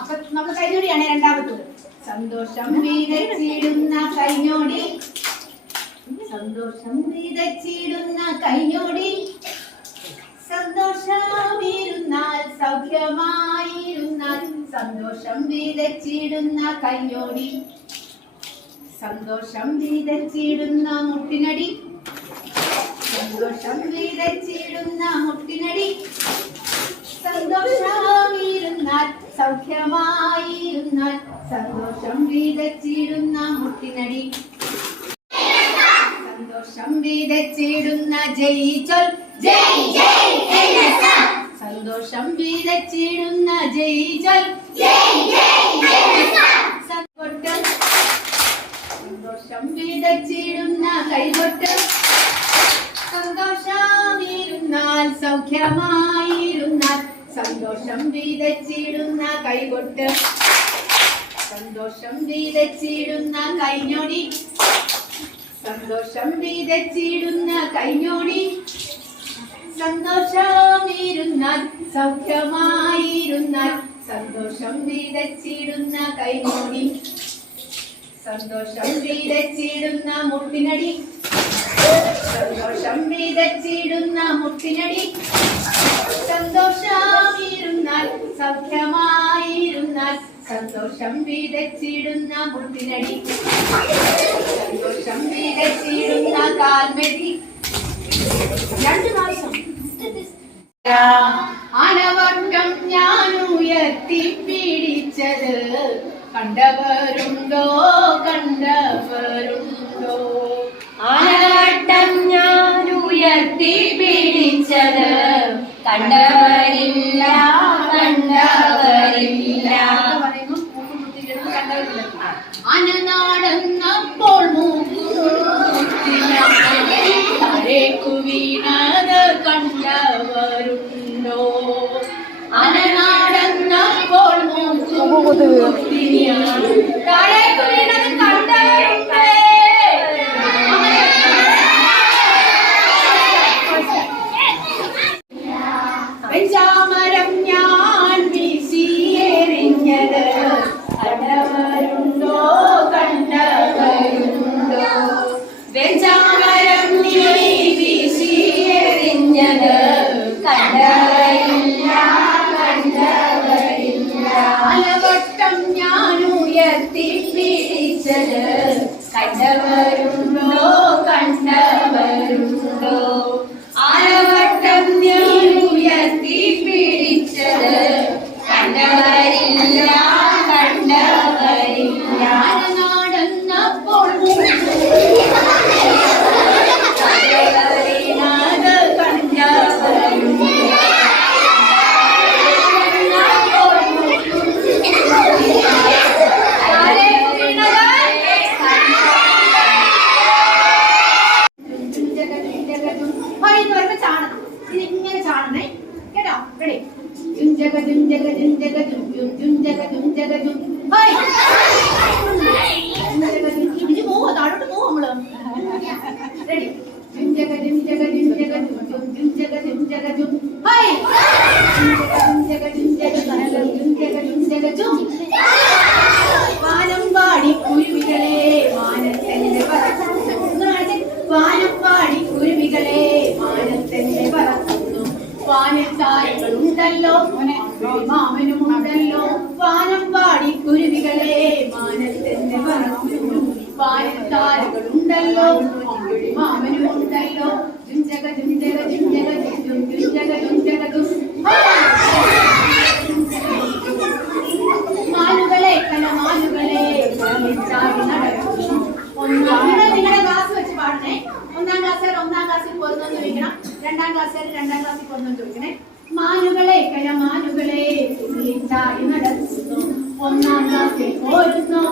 അപ്പൊ നമ്മൾ കൈഞ്ഞോടിയാണ് രണ്ടാമത്തത്. സന്തോഷം വിതച്ചിടുന്ന കൈഞ്ഞോടി സന്തോഷം വിതച്ചിടുന്ന കൈഞ്ഞോടി സന്തോഷമിരുന്നാൽ സൗഖ്യമായിരുന്നാൽ സന്തോഷം വിതച്ചിടുന്ന കൈഞ്ഞോടി സന്തോഷം വിതച്ചിടുന്ന മുട്ടിനടി. സന്തോഷം വിതച്ചിടുന്ന മുട്ടിനടി. സന്തോഷമിരുന്നാൽ സൗഖ്യമായിരുന്നാൽ സന്തോഷം വിതച്ചിടുന്ന മുട്ടിനടി സന്തോഷം വിതച്ചിടുന്ന ജയിച്ചൊൽ. സന്തോഷം വിതച്ചിടുന്ന ജയിച്ചൊൽ. സന്തോഷം സന്തോഷം വിതച്ചിടുന്ന കൈകൊട്ട് സന്തോഷമിരുന്നാൽ സൗഖ്യമായിരുന്നാൽ സന്തോഷം വീതച്ചിടുന്ന കൈകൊട്ട്. സന്തോഷം വീതച്ചിടുന്ന കൈഞ്ഞോടി. സന്തോഷം വീതച്ചിടുന്ന കൈഞ്ഞോടി. സന്തോഷമിരുന്നാൽ സൗഖ്യമായിരുന്നാൽ സന്തോഷം വീതച്ചിടുന്ന കൈഞ്ഞോടി. സന്തോഷം വീതച്ചിടുന്ന മുട്ടിനടി. സന്തോഷം വീതച്ചിടുന്ന മുട്ടിനടി. സൗഖ്യമായിരുന്നാൽ സന്തോഷം വിതച്ചിടുന്ന മുട്ടിനടി സന്തോഷം വിതച്ചിടുന്ന കാൽമതി രണ്ട് മാസം. അനവട്ടം ഞാൻ ഉയർത്തി പിടിച്ചത് കണ്ടവരുണ്ടോ? കണ്ടവരുണ്ടോ? ആനവട്ടം ഞാൻ ഉയർത്തി പിടിച്ചത് കണ്ടവരില്ല വീണത് കണ്ടവരുണ്ടോ? അനനാടെന്നപ്പോൾ താഴേക്കു വീണത് ചാടണം ഇതിങ്ങനെ ചാടണേ കേട്ടോ? റെഡി ജുംജക ജുംജക ജും ജും ജുംജക ജുംജക ജും ഹൈ വാനത്താരകളുണ്ടല്ലോ മാമനുമുണ്ടല്ലോ പാടി കുരുവികളെ മാനത്തെന്റെ പറക്കുന്നു വാനത്താരകളുണ്ടല്ലോ മാമനുമുണ്ടല്ലോ ജുഞ്ചക ജുഞ്ചക ജുംജക ജും മാലുകളെ കലമാലുകളെ ചാടി നടക്കുന്നു. ഒന്നാം നിങ്ങൾ നിങ്ങളുടെ ക്ലാസ് വെച്ച് പാടണേ. ഒന്നാം ക്ലാസ്സുകാർ ഒന്നാം ക്ലാസ്സിൽ പോരുന്നു ചോദിക്കണം. രണ്ടാം ക്ലാസ്സുകാർ രണ്ടാം ക്ലാസ്സിൽ പോരുന്നു ചോദിക്കണേ. മാനുകളെ കലമാനുകളെ നടത്തുന്നു ഒന്നാം ക്ലാസ്സിൽ പോരുന്നു